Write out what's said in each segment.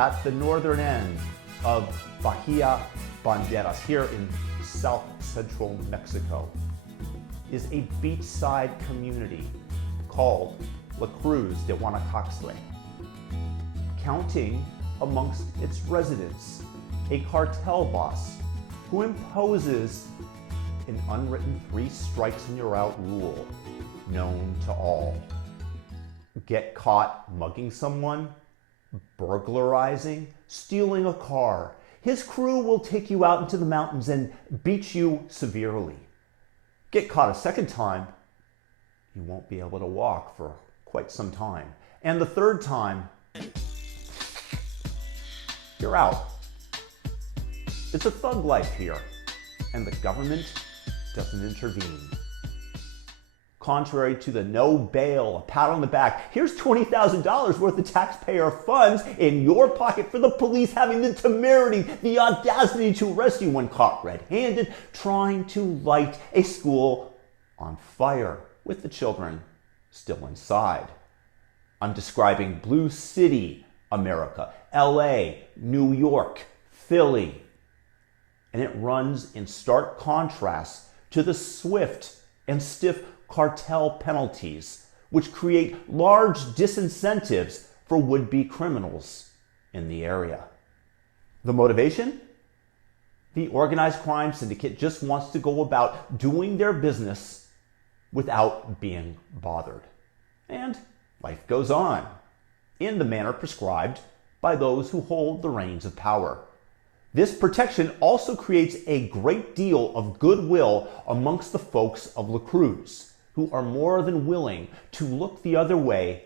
at the northern end of Bahia Banderas, here in south central Mexico, is a beachside community called La Cruz de Guanacaste. Counting amongst its residents a cartel boss who imposes an unwritten 3 strikes and you're out rule known to all. Get caught mugging someone, burglarizing, stealing a car, his crew will take you out into the mountains and beat you severely. Get caught a second time, you won't be able to walk for quite some time. And the third time, you're out. It's a thug life here, and the government doesn't intervene. Contrary to the no bail, a pat on the back, here's $20,000 worth of taxpayer funds in your pocket for the police having the temerity, the audacity to arrest you when caught red-handed, trying to light a school on fire with the children still inside. I'm describing Blue City, America, LA, New York, Philly. And it runs in stark contrast to the swift and stiff cartel penalties, which create large disincentives for would-be criminals in the area. The motivation? The organized crime syndicate just wants to go about doing their business without being bothered. And life goes on in the manner prescribed by those who hold the reins of power. This protection also creates a great deal of goodwill amongst the folks of La Cruz, who are more than willing to look the other way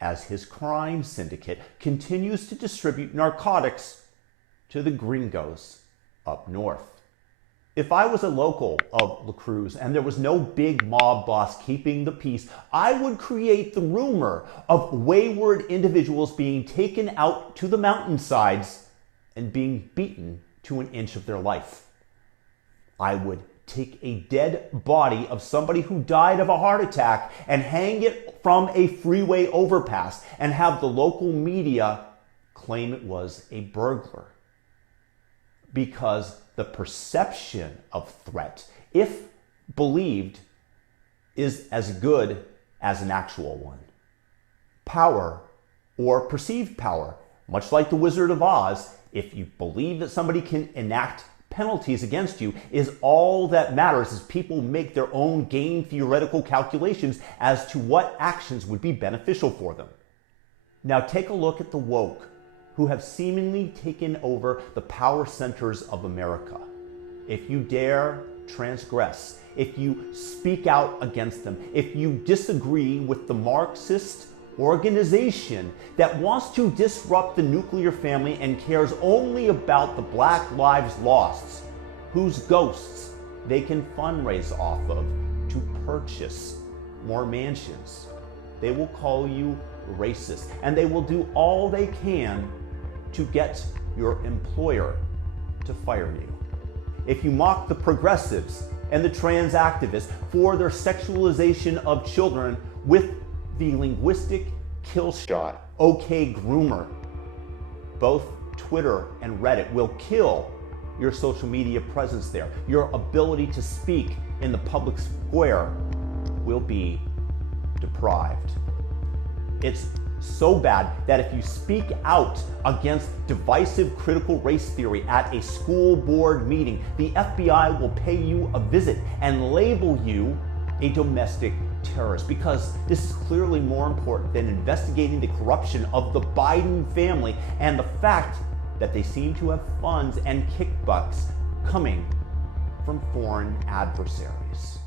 as his crime syndicate continues to distribute narcotics to the gringos up north. If I was a local of La Cruz and there was no big mob boss keeping the peace, I would create the rumor of wayward individuals being taken out to the mountainsides and being beaten to an inch of their life. I would take a dead body of somebody who died of a heart attack and hang it from a freeway overpass and have the local media claim it was a burglar. Because the perception of threat, if believed, is as good as an actual one. Power, or perceived power, much like the Wizard of Oz, if you believe that somebody can enact penalties against you, is all that matters as people make their own game theoretical calculations as to what actions would be beneficial for them. Now take a look at the woke, who have seemingly taken over the power centers of America. If you dare transgress, if you speak out against them, if you disagree with the Marxist organization that wants to disrupt the nuclear family and cares only about the Black Lives Lost, whose ghosts they can fundraise off of to purchase more mansions, they will call you racist, and they will do all they can to get your employer to fire you. If you mock the progressives and the trans activists for their sexualization of children with the linguistic kill shot, okay groomer, both Twitter and Reddit will kill your social media presence there. Your ability to speak in the public square will be deprived. It's so bad that if you speak out against divisive critical race theory at a school board meeting, the FBI will pay you a visit and label you a domestic terrorist, because this is clearly more important than investigating the corruption of the Biden family and the fact that they seem to have funds and kickbacks coming from foreign adversaries.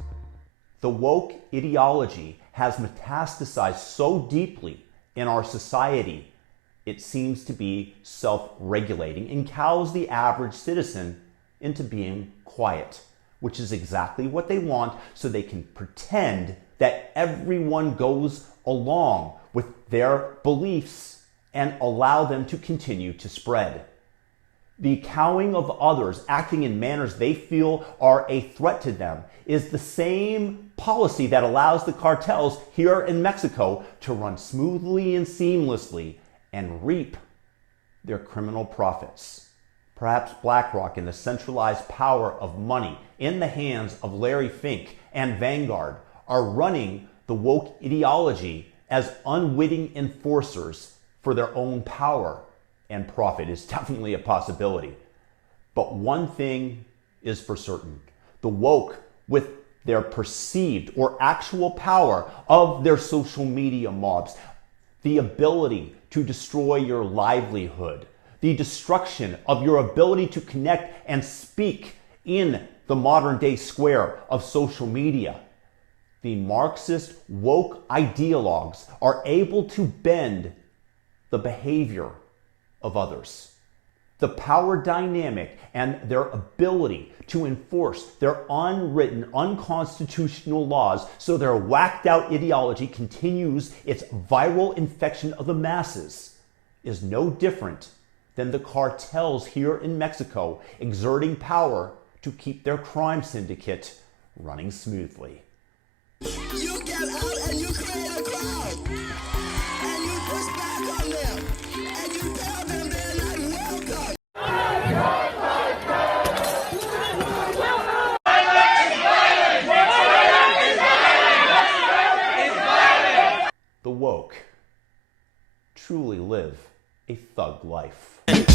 The woke ideology has metastasized so deeply in our society, it seems to be self-regulating and cows the average citizen into being quiet, which is exactly what they want, so they can pretend that everyone goes along with their beliefs and allow them to continue to spread. The cowing of others, acting in manners they feel are a threat to them, is the same policy that allows the cartels here in Mexico to run smoothly and seamlessly and reap their criminal profits. Perhaps BlackRock and the centralized power of money in the hands of Larry Fink and Vanguard are running the woke ideology as unwitting enforcers for their own power and profit is definitely a possibility. But one thing is for certain. The woke, with their perceived or actual power of their social media mobs, the ability to destroy your livelihood, the destruction of your ability to connect and speak in the modern day square of social media. The Marxist woke ideologues are able to bend the behavior of others. The power dynamic and their ability to enforce their unwritten, unconstitutional laws so their whacked out ideology continues its viral infection of the masses is no different than the cartels here in Mexico exerting power to keep their crime syndicate running smoothly. You get out and you create a crowd, and you push back on them, and you tell them they're not welcome. The woke truly live a thug life.